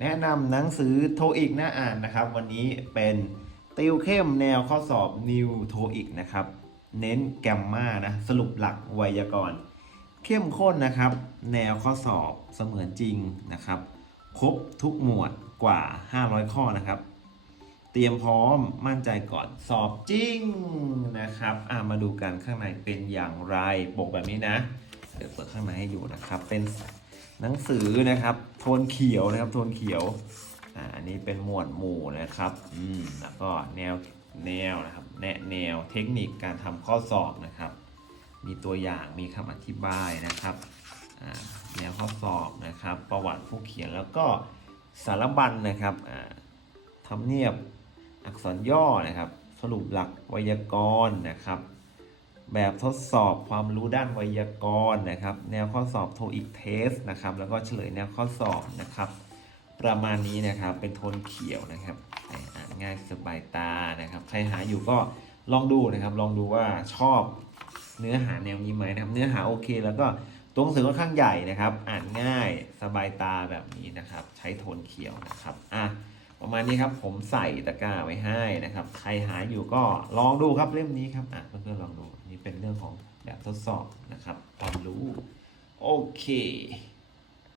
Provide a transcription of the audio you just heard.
แนะนำหนังสือโทอีกน่าอ่านนะครับ วันนี้เป็นติวเข้มแนวข้อสอบ New โทอีกนะครับ เน้นแกมมานะสรุปหลักไวยากรณ์ เข้มข้นนะครับ แนวข้อสอบเสมือนจริงนะครับ ครบทุกหมวดกว่า 500 ข้อนะครับ เตรียมพร้อมมั่นใจก่อนสอบจริงนะครับอะมาดูกันข้างในเป็นอย่างไรปกแบบนี้นะเดี๋ยวเปิดข้างในให้ดูนะครับเป็น หนังสือนะครับ โทนเขียวนะครับ โทนเขียวอ่าอันนี้เป็นหมวดหมู่นะครับอืมแล้วก็แนวแนวนะครับแนะแนวเทคนิคการทำข้อสอบนะครับ มีตัวอย่างมีคำอธิบายนะครับอ่าแนวข้อสอบนะครับ ประวัติผู้เขียนแล้วก็สารบัญนะครับอ่าทำเนียบอักษรย่อนะครับ สรุปหลักไวยากรณ์นะครับ แบบทดสอบความรู้ด้านไวยากรณ์นะครับ แนวข้อสอบโทอีกเทสนะครับ แล้วก็เฉลยแนวข้อสอบนะครับ ประมาณนี้นะครับเป็นโทนเขียวนะครับอ่านง่ายสบายตานะครับ ใครหาอยู่ก็ลองดูนะครับ ลองดูว่าชอบเนื้อหาแนวนี้ไหมนะครับ เนื้อหาโอเค แล้วก็ตัวหนังสือค่อนข้างใหญ่นะครับ อ่านง่ายสบายตาแบบนี้นะครับ ใช้โทนเขียวนะครับอะ ประมาณนี้ครับ ผมใส่ตะกร้าไว้ให้นะครับ ใครหาอยู่ก็ลองดูครับเล่มนี้ครับอะเพื่อนๆลองดูนี่เป็นเรื่องของแบบทดสอบนะครับความรู้โอเค